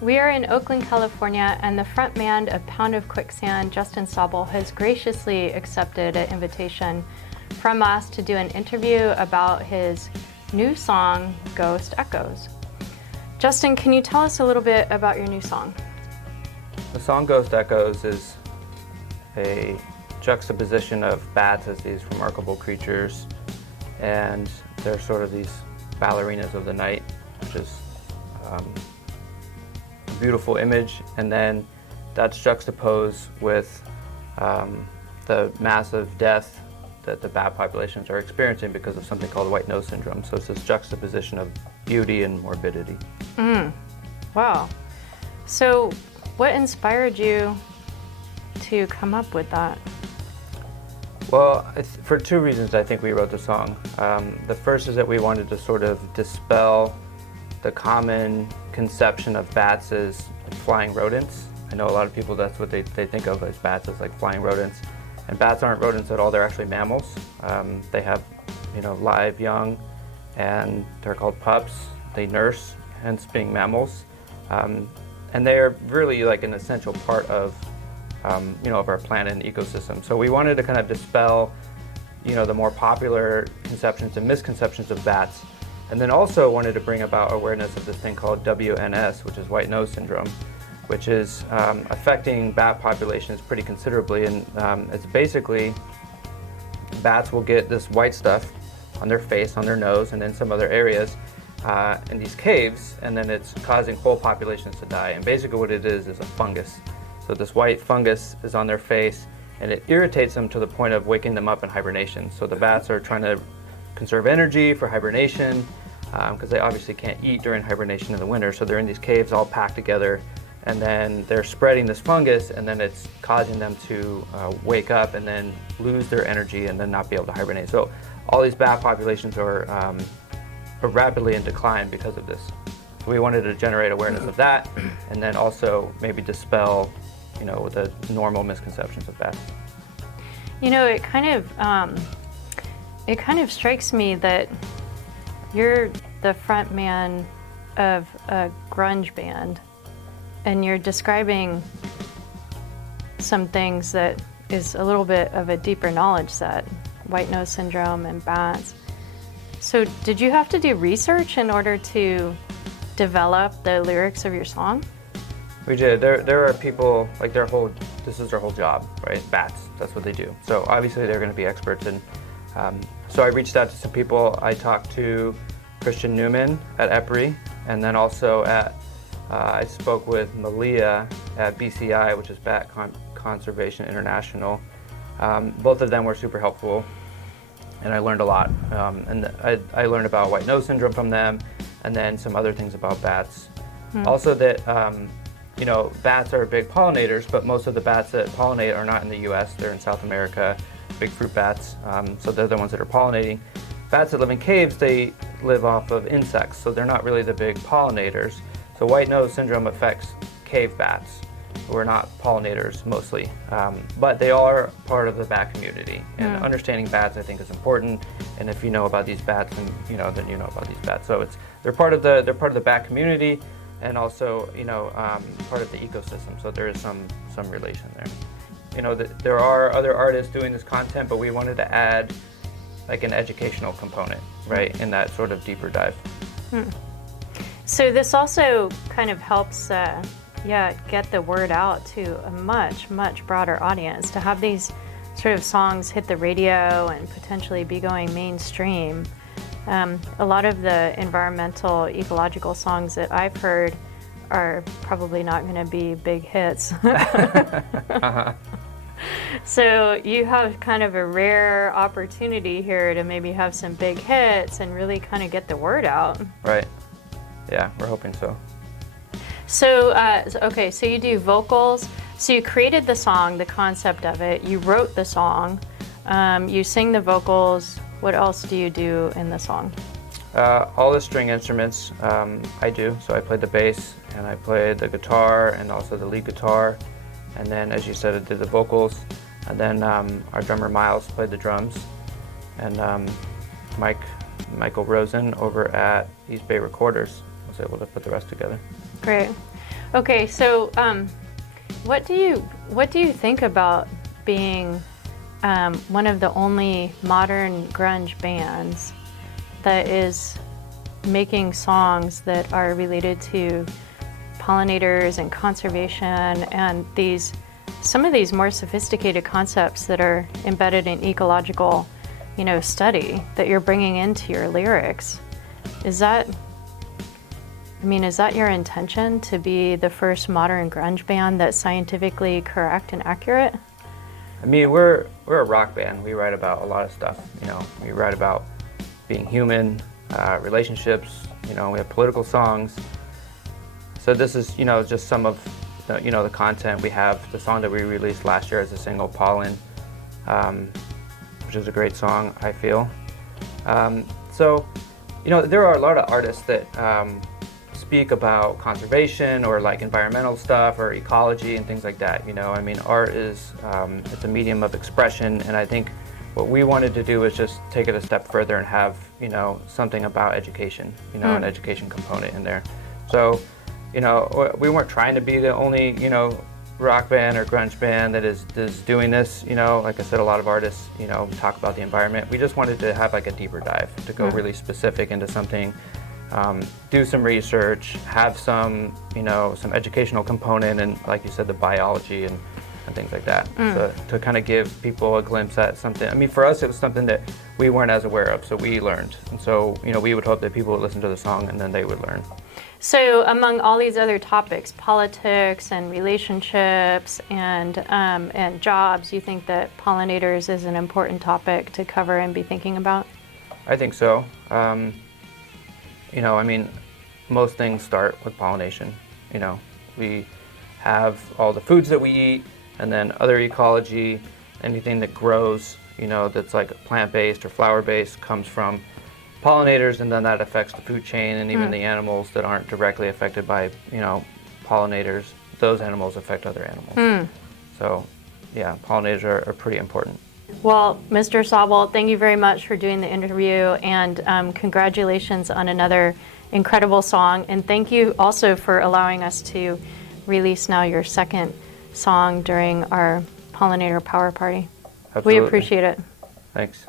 We are in Oakland, California, and the frontman of Pound of Quicksand, Justin Sobel, has graciously accepted an invitation from us to do an interview about his new song, Ghost Echoes. Justin, can you tell us a little bit about your new song? The song Ghost Echoes is a juxtaposition of bats as these remarkable creatures, and they're sort of these ballerinas of the night, which is a beautiful image, and then that's juxtaposed with the massive death that the bat populations are experiencing because of something called white nose syndrome. So it's this juxtaposition of beauty and morbidity. Wow. So what inspired you to come up with that? Well, for two reasons I think we wrote the song. The first is that we wanted to sort of dispel the common conception of bats as flying rodents. I know a lot of people, that's what they think of as bats, as like flying rodents. And bats aren't rodents at all, they're actually mammals. They have, live young, and they're called pups. They nurse, hence being mammals. And they are really like an essential part of of our planet and ecosystem. So we wanted to kind of dispel, the more popular conceptions and misconceptions of bats, and then also wanted to bring about awareness of this thing called WNS, which is white nose syndrome, which is affecting bat populations pretty considerably. And it's basically bats will get this white stuff on their face, on their nose, and in some other areas in these caves, and then it's causing whole populations to die. And basically what it is a fungus. So this white fungus is on their face, and it irritates them to the point of waking them up in hibernation. So the bats are trying to conserve energy for hibernation, because they obviously can't eat during hibernation in the winter. So they're in these caves all packed together, and then they're spreading this fungus, and then it's causing them to wake up and then lose their energy and then not be able to hibernate. So all these bat populations are rapidly in decline because of this. So we wanted to generate awareness of that, and then also maybe dispel the normal misconceptions of bats. It kind of strikes me that you're the front man of a grunge band, and you're describing some things that is a little bit of a deeper knowledge set, white nose syndrome and bats. So did you have to do research in order to develop the lyrics of your song? We did. There are people, like this is their whole job, right? Bats, that's what they do. So obviously they're going to be experts. And so I reached out to some people. I talked to Christian Newman at EPRI, and then also I spoke with Malia at BCI, which is Bat Conservation International. Both of them were super helpful, and I learned a lot. And I learned about white nose syndrome from them, and then some other things about bats. Also that, bats are big pollinators, but most of the bats that pollinate are not in the US, they're in South America, big fruit bats, so they're the ones that are pollinating. Bats that live in caves, they live off of insects, so they're not really the big pollinators. So white nose syndrome affects cave bats, who are not pollinators mostly, but they are part of the bat community. And understanding bats, I think, is important. And if you know about these bats, then you know about these bats. So they're part of the bat community, and also part of the ecosystem. So there is some relation there. There are other artists doing this content, but we wanted to add like an educational component, right, in that sort of deeper dive. So this also kind of helps get the word out to a much, much broader audience, to have these sort of songs hit the radio and potentially be going mainstream. A lot of the environmental, ecological songs that I've heard are probably not going to be big hits. So you have kind of a rare opportunity here to maybe have some big hits and really kind of get the word out. Right. Yeah, we're hoping so. So, so you do vocals. So you created the song, the concept of it. You wrote the song. You sing the vocals. What else do you do in the song? All the string instruments I do. So I played the bass, and I played the guitar, and also the lead guitar. And then, as you said, I did the vocals. And then our drummer Miles played the drums. And Michael Rosen over at East Bay Recorders was able to put the rest together. Great. Okay, so what do you think about being one of the only modern grunge bands that is making songs that are related to pollinators and conservation and some of these more sophisticated concepts that are embedded in ecological, study that you're bringing into your lyrics? Is that your intention, to be the first modern grunge band that's scientifically correct and accurate? I mean, we're a rock band. We write about a lot of stuff. We write about being human, relationships. We have political songs. So this is, just some of the content. We have the song that we released last year as a single, Pollen, which is a great song, I feel. So, there are a lot of artists that speak about conservation or like environmental stuff or ecology and things like that. Art is it's a medium of expression, and I think what we wanted to do was just take it a step further and have something about education, an education component in there. So, we weren't trying to be the only rock band or grunge band that is doing this. Like I said, a lot of artists talk about the environment. We just wanted to have like a deeper dive, to go really specific into something. Do some research, have some educational component, and like you said, the biology and things like that. So to kind of give people a glimpse at something. For us, it was something that we weren't as aware of, so we learned. And so, we would hope that people would listen to the song and then they would learn. So among all these other topics, politics and relationships and jobs, you think that pollinators is an important topic to cover and be thinking about? I think so. Most things start with pollination. We have all the foods that we eat, and then other ecology, anything that grows, that's like plant-based or flower-based, comes from pollinators, and then that affects the food chain, and even the animals that aren't directly affected by, pollinators, those animals affect other animals. So, yeah, pollinators are pretty important. Well, Mr. Sobel, thank you very much for doing the interview, and congratulations on another incredible song. And thank you also for allowing us to release now your second song during our Pollinator Power Party. Absolutely. We appreciate it. Thanks.